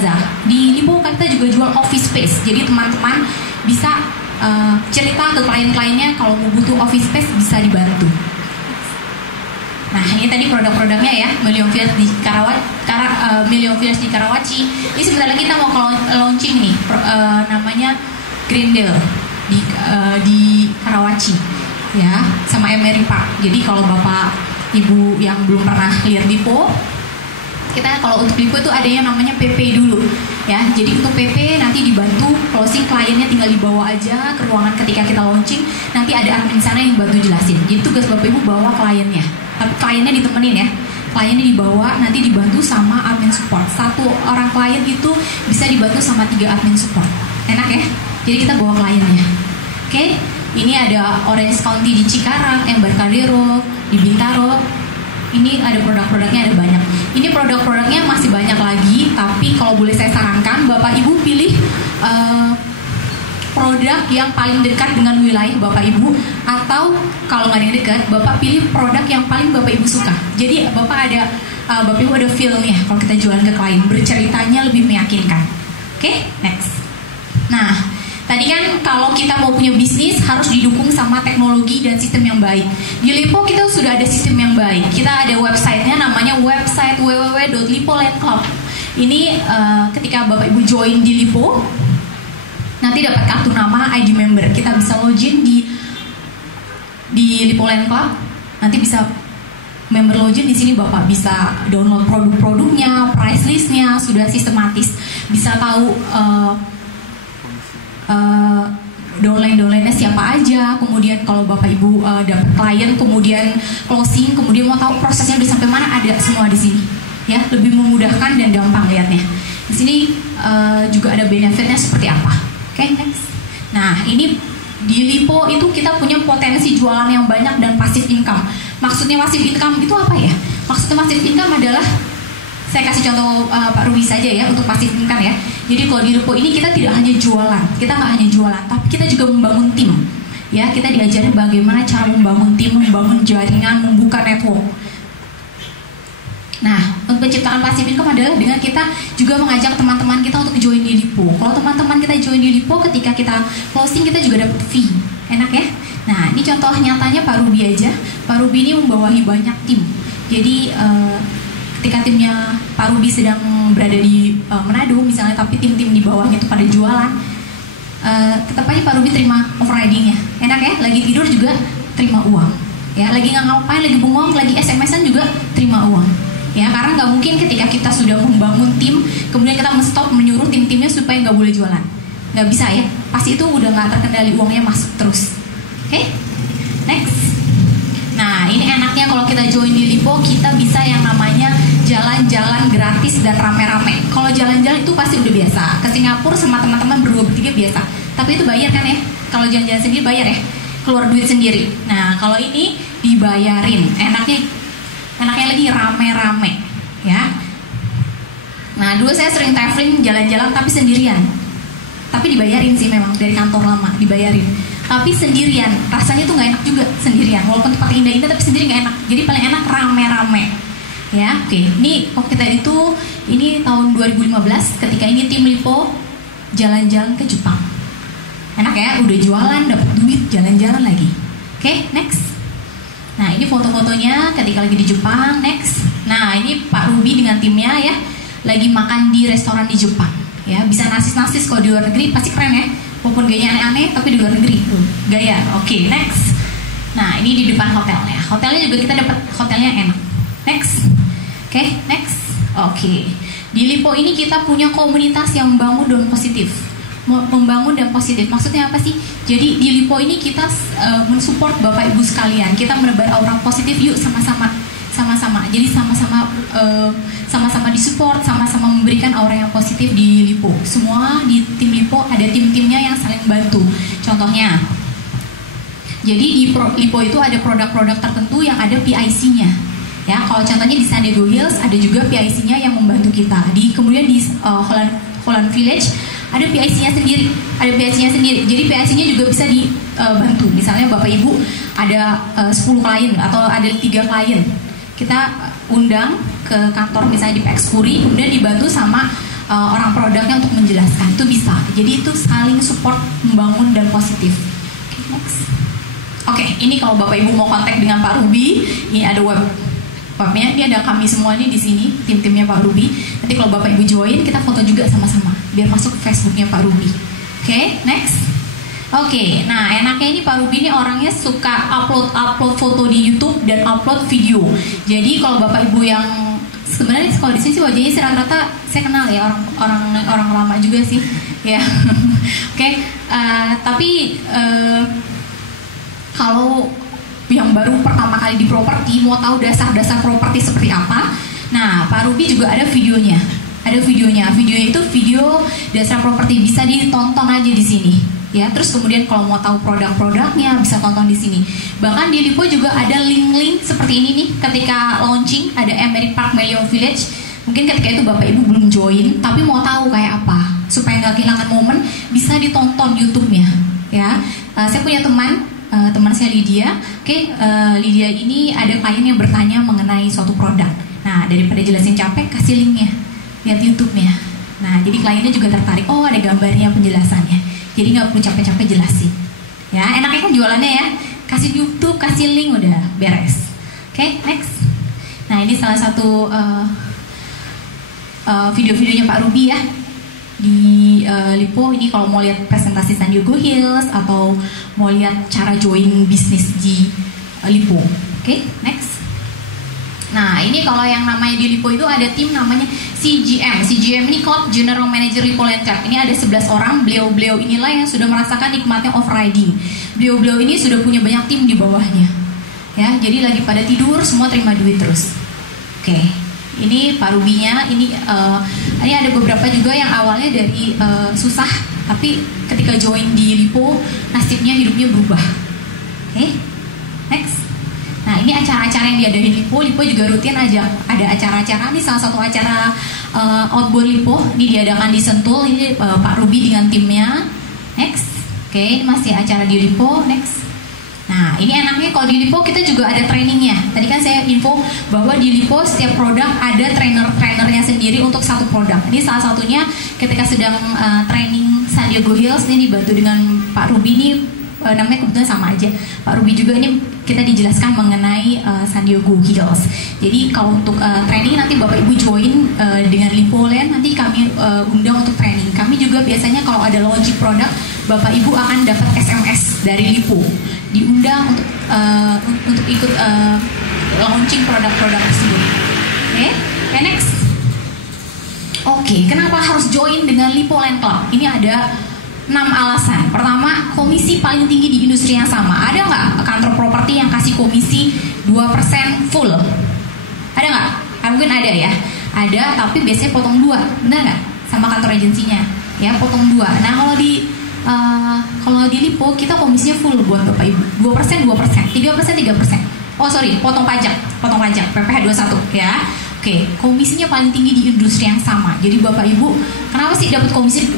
Plaza. Di Lipo kita juga jual office space. Jadi teman-teman bisa cerita ke klien-kliennya kalau mau butuh office space bisa dibantu. Nah, ini tadi produk-produknya ya, Million Village di Karawaci. Ini sebentar lagi kita mau launching nih, namanya Greendale di Karawaci, ya, sama Emery Park. Jadi kalau bapak ibu yang belum pernah lihat Lipo, kita kalau untuk Lipo itu ada yang namanya PP dulu, ya. Jadi untuk PP nanti dibantu closing, kliennya tinggal dibawa aja ke ruangan ketika kita launching. Nanti ada admin sana yang bantu jelasin. Jadi tugas bapak ibu bawa kliennya. Tapi kliennya ditemenin ya, kliennya dibawa, nanti dibantu sama admin support. Satu orang klien itu bisa dibantu sama 3 admin support. Enak ya? Jadi kita bawa kliennya. Oke, ini ada Orange County di Cikarang, Embarcadero, di Bintaro. Ini ada produk-produknya, ada banyak. Ini produk-produknya masih banyak lagi, tapi kalau boleh saya sarankan, Bapak Ibu pilih produk yang paling dekat dengan wilayah Bapak Ibu, atau kalau nggak ada yang dekat, Bapak pilih produk yang paling Bapak Ibu suka. Jadi Bapak Ibu ada feel-nya kalau kita jualan ke klien, berceritanya lebih meyakinkan. Oke, next. Nah, tadi kan kalau kita mau punya bisnis harus didukung sama teknologi dan sistem yang baik. Di Lipo kita sudah ada sistem yang baik. Kita ada websitenya, namanya website www.lipolandclub. Ini ketika Bapak Ibu join di Lipo, nanti dapat kartu nama ID member. Kita bisa login di Lipo Land Club. Nanti bisa member login di sini, Bapak bisa download produk-produknya, price listnya sudah sistematis. Bisa tahu downline-nya siapa aja. Kemudian kalau Bapak Ibu dapat klien, kemudian closing, kemudian mau tahu prosesnya udah sampai mana, ada semua di sini. Ya, lebih memudahkan dan gampang lihatnya. Di sini juga ada benefitnya seperti apa. Oke, next. Nah, ini di Lipo itu kita punya potensi jualan yang banyak dan passive income. Maksudnya passive income itu apa ya? Maksudnya passive income adalah, saya kasih contoh Pak Ruby saja ya untuk passive income ya. Jadi kalau di Lipo ini kita tidak hanya jualan, kita nggak hanya jualan, tapi kita juga membangun tim. Ya, kita diajarin bagaimana cara membangun tim, membangun jaringan, membuka network. Nah, untuk penciptaan passive income adalah dengan kita juga mengajak teman-teman kita untuk join di Lipo. Kalau teman-teman kita join di Lipo, ketika kita closing kita juga dapat fee. Enak ya? Nah, ini contoh nyatanya Pak Ruby aja. Pak Ruby ini membawahi banyak tim. Jadi ketika timnya Pak Ruby sedang berada di Manado misalnya, tapi tim-tim di bawahnya itu pada jualan, tetap aja Pak Ruby terima overridingnya. Enak ya? Lagi tidur juga terima uang. Ya, lagi nggak ngapain, lagi bengong, lagi SMS-an juga terima uang. Ya, karena nggak mungkin ketika kita sudah membangun tim, kemudian kita menstop menyuruh tim-timnya supaya nggak boleh jualan. Nggak bisa ya, pasti itu udah nggak terkendali, uangnya masuk terus. Oke, next. Nah, ini enaknya kalau kita join di Lipo, kita bisa yang namanya jalan-jalan gratis dan rame-rame. Kalau jalan-jalan itu pasti udah biasa. Ke Singapura sama teman-teman berdua bertiga biasa. Tapi itu bayar kan ya? Kalau jalan-jalan sendiri bayar ya? Keluar duit sendiri. Nah, kalau ini dibayarin. Enaknya lagi rame-rame, ya. Nah, dulu saya sering traveling jalan-jalan tapi sendirian. Tapi dibayarin sih memang dari kantor lama, dibayarin. Tapi sendirian, rasanya tuh nggak enak juga sendirian. Walaupun tempat indah-indah tapi sendiri nggak enak. Jadi paling enak rame-rame. Ya, oke. Ini waktu kita ini tahun 2015 ketika ini tim Lipo jalan-jalan ke Jepang. Enak ya, udah jualan, dapat duit, jalan-jalan lagi. Oke, next. Nah, ini foto-fotonya ketika lagi di Jepang. Next. Nah, ini Pak Ruby dengan timnya ya, lagi makan di restoran di Jepang. Ya, bisa nasis-nasis kalau di luar negeri pasti keren ya. Walaupun gayanya aneh-aneh, tapi di luar negeri gaya. Oke, next. Nah, ini di depan hotelnya. Hotelnya juga kita dapat hotelnya enak. Next. Oke, next. Oke. Di Lipo ini kita punya komunitas yang membangun dan positif. Membangun dan positif. Maksudnya apa sih? Jadi di Lipo ini kita mensupport Bapak Ibu sekalian. Kita menebar aura positif, yuk sama-sama. Jadi sama-sama disupport, sama-sama memberikan aura yang positif di Lipo. Semua di tim Lipo ada tim-timnya yang saling bantu. Contohnya, jadi di Lipo itu ada produk-produk tertentu yang ada PIC-nya. Ya, kalau contohnya di San Diego Hills ada juga PIC-nya yang membantu kita. Kemudian di Holland Village ada PIC-nya sendiri, Jadi PIC-nya juga bisa dibantu. Misalnya Bapak Ibu ada 10 klien atau ada 3 klien, kita undang ke kantor misalnya di PX Puri, kemudian dibantu sama orang tentang produknya untuk menjelaskan. Itu bisa. Jadi itu saling support, membangun dan positif. Oke, next. Oke, ini kalau Bapak Ibu mau kontak dengan Pak Ruby, ini ada webnya. Ini ada kami semua nih di sini, tim-timnya Pak Ruby. Nanti kalau Bapak Ibu join, kita foto juga sama-sama biar masuk ke Facebooknya Pak Ruby. Oke, next. Oke, nah enaknya ini Pak Ruby ini orangnya suka upload foto di YouTube dan upload video. Jadi kalau Bapak Ibu yang sebenarnya kalau di sini sih wajahnya sih rata-rata saya kenal ya, orang lama juga sih, ya. Oke, tapi kalau yang baru pertama kali di properti mau tahu dasar-dasar properti seperti apa, nah Pak Ruby juga ada videonya. Videonya itu video dasar properti, bisa ditonton aja di sini. Ya, terus kemudian kalau mau tahu produk-produknya bisa tonton di sini. Bahkan di Lipo juga ada link-link seperti ini nih, ketika launching ada Emery Park Melion Village. Mungkin ketika itu Bapak Ibu belum join, tapi mau tahu kayak apa, supaya nggak kehilangan momen, bisa ditonton YouTube-nya. Ya, saya punya teman saya Lydia. Oke, Lydia ini ada klien yang bertanya mengenai suatu produk. Nah, daripada jelasin capek, kasih linknya, lihat YouTube-nya. Nah, jadi kliennya juga tertarik. Oh, ada gambarnya, penjelasannya. Jadi nggak perlu capek-capek jelasin. Ya, enaknya kan jualannya ya. Kasih YouTube, kasih link, udah beres. Oke, next. Nah, ini salah satu video-videonya Pak Ruby ya. Di Lipo ini kalau mau lihat presentasi San Diego Hills atau mau lihat cara join bisnis di Lipo. Oke, next. Nah, ini kalau yang namanya di Lipo itu ada tim namanya CGM. CGM ini Club General Manager Lipo Land Club. Ini ada 11 orang. Beliau inilah yang sudah merasakan nikmatnya off-riding. Beliau ini sudah punya banyak tim di bawahnya. Ya, jadi lagi pada tidur, semua terima duit terus. Oke, ini Pak Ruby-nya. Ini ada beberapa juga yang awalnya dari susah, tapi ketika join di Lipo, nasibnya hidupnya berubah. Oke, next. Nah, ini acara-acara yang diadain Lipo juga rutin aja. Ada acara-acara, ini salah satu acara outbound Lipo, ini diadakan di Sentul. Ini Pak Ruby dengan timnya. Next. Oke, ini masih acara di Lipo. Next. Nah, ini enaknya kalau di Lipo kita juga ada trainingnya. Tadi kan saya info bahwa di Lipo setiap produk ada trainernya sendiri untuk satu produk. Ini salah satunya ketika sedang training San Diego Hills, ini dibantu dengan Pak Ruby. Ini namanya kebetulan sama aja. Pak Ruby juga ini kita dijelaskan mengenai San Diego Hills. Jadi kalau untuk training nanti Bapak Ibu join dengan Lipo Land, nanti kami undang untuk training. Kami juga biasanya kalau ada launching produk, Bapak Ibu akan dapat SMS dari Lipo, diundang untuk ikut launching produk-produk tersebut. Oke, next. Oke, kenapa harus join dengan Lipo Land Club? Ini ada 6 alasan. Pertama, komisi paling tinggi di industri yang sama. Ada nggak kantor properti yang kasih komisi 2% full? Ada nggak? Mungkin ada ya. Ada, tapi biasanya potong 2. Benar nggak? Sama kantor agensinya. Ya, potong 2. Nah, kalau di Lipo, kita komisinya full buat Bapak Ibu. 2%, 3%. Oh, sorry, potong pajak. PPh 21 ya. Oke, komisinya paling tinggi di industri yang sama. Jadi Bapak Ibu, kenapa sih dapat komisi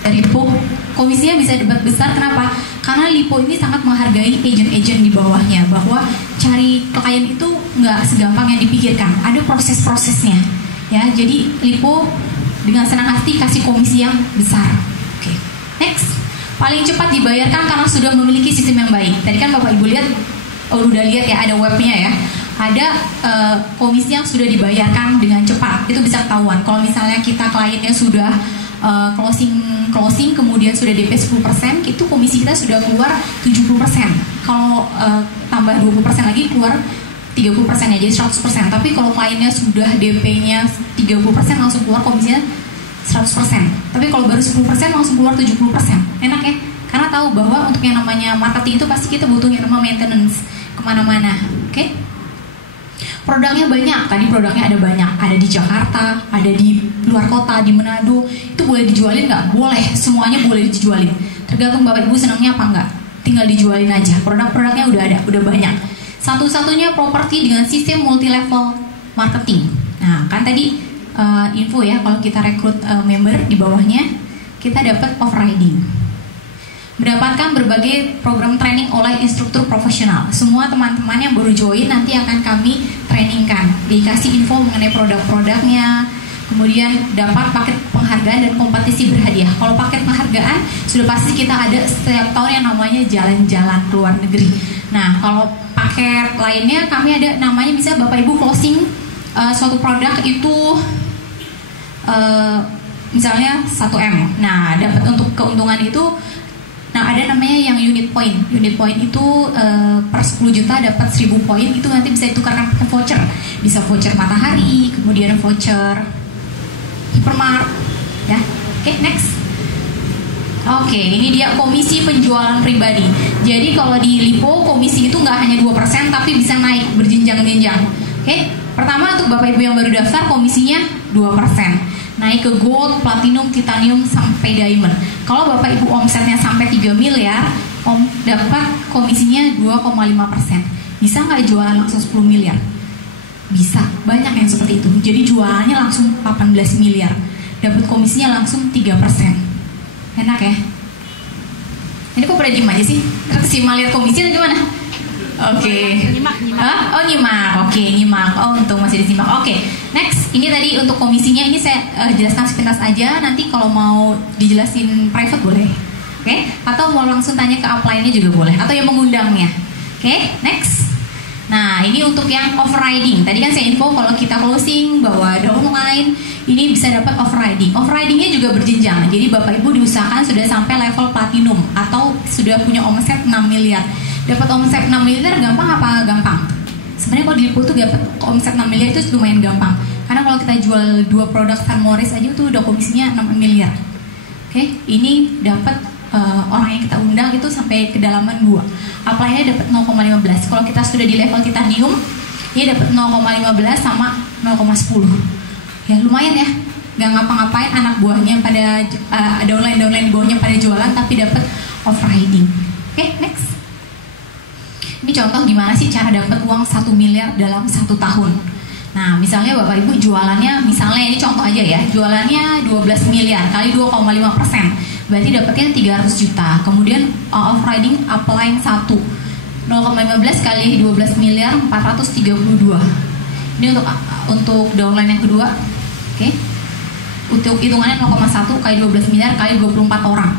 dari Lipo? Komisinya bisa besar, kenapa? Karena Lipo ini sangat menghargai agent-agent di bawahnya, bahwa cari klien itu nggak segampang yang dipikirkan, ada proses-prosesnya. Ya, jadi Lipo dengan senang hati kasih komisi yang besar. Oke, next. Paling cepat dibayarkan karena sudah memiliki sistem yang baik. Tadi kan Bapak Ibu lihat, udah lihat ya, ada webnya ya. Ada komisi yang sudah dibayarkan dengan cepat, itu bisa ketahuan. Kalau misalnya kita kliennya sudah closing kemudian sudah DP 10%, itu komisi kita sudah keluar 70%. Kalau tambah 20% lagi keluar 30% ya, jadi 100%. Tapi kalau kliennya sudah DP-nya 30% langsung keluar komisinya 100%. Tapi kalau baru 10% langsung keluar 70%. Enak ya? Karena tahu bahwa untuk yang namanya marketing itu pasti kita butuh yang namanya maintenance kemana-mana. Oke? Produknya banyak, tadi produknya ada banyak, ada di Jakarta, ada di luar kota, di Manado. Itu boleh dijualin nggak? Boleh, semuanya boleh dijualin. Tergantung Bapak Ibu senangnya apa nggak. Tinggal dijualin aja. Produk-produknya udah ada, udah banyak. Satu-satunya properti dengan sistem multi-level marketing. Nah, kan tadi info ya, kalau kita rekrut member di bawahnya, kita dapat off-riding. Mendapatkan berbagai program training oleh instruktur profesional. Semua teman-teman yang baru join nanti akan kami trainingkan, dikasih info mengenai produk-produknya, kemudian dapat paket penghargaan dan kompetisi berhadiah. Kalau paket penghargaan sudah pasti kita ada setiap tahun yang namanya jalan-jalan ke luar negeri. Nah, kalau paket lainnya kami ada namanya bisa Bapak Ibu closing suatu produk itu misalnya 1M. Nah, dapat untuk keuntungan itu, nah ada namanya yang unit point. Unit point itu per 10 juta dapat 1000 poin, itu nanti bisa ditukarkan pakai voucher. Bisa voucher matahari, kemudian voucher hypermart, ya. Oke, next. Oke, ini dia komisi penjualan pribadi. Jadi kalau di Lipo komisi itu nggak hanya 2%, tapi bisa naik berjenjang-jenjang. Oke, pertama untuk Bapak Ibu yang baru daftar komisinya 2%. Naik ke gold, platinum, titanium sampai diamond. Kalau Bapak Ibu omsetnya sampai 3 miliar, dapat komisinya 2,5%. Bisa nggak jualan langsung 10 miliar? Bisa, banyak yang seperti itu. Jadi jualannya langsung 18 miliar, dapat komisinya langsung 3%. Enak ya? Ini kok pada diem aja sih? Simak lihat komisi atau gimana? Oke. Nyimak. Oh nyimak, oke nyimak. Oh untung masih disimak. Oke, next. Ini tadi untuk komisinya ini saya jelaskan sepintas aja. Nanti kalau mau dijelasin private boleh, oke? Atau mau langsung tanya ke upline-nya juga boleh. Atau yang mengundangnya, oke? Next. Nah ini untuk yang overriding. Tadi kan saya info kalau kita closing bahwa ada online ini bisa dapat overriding. Overridingnya juga berjenjang. Jadi Bapak Ibu diusahakan sudah sampai level platinum atau sudah punya omset 6 miliar. Dapat omset 6 miliar gampang apa gampang? Sebenarnya kalau di Lipo tuh dapat omset 6 miliar itu lumayan gampang. Karena kalau kita jual 2 produk Van Morris aja tuh udah komisinya 6 miliar. Oke, ini dapat orang yang kita undang itu sampai kedalaman 2. Apply-nya dapat 0,15. Kalau kita sudah di level titanium, dia dapat 0,15 sama 0,10. Ya lumayan ya. Gak ngapa-ngapain anak buahnya pada downline di bawahnya pada jualan tapi dapat overriding. Oke, next. Ini contoh gimana sih cara dapat uang 1 miliar dalam 1 tahun. Nah, misalnya Bapak Ibu jualannya, misalnya ini contoh aja ya, jualannya 12 miliar kali 2,5%. Berarti dapatnya 300 juta. Kemudian overriding applying 1. 0,15 kali 12 miliar 432. Ini untuk downline yang kedua. Oke. Untuk hitungannya 0,1 kali 12 miliar kali 24 orang.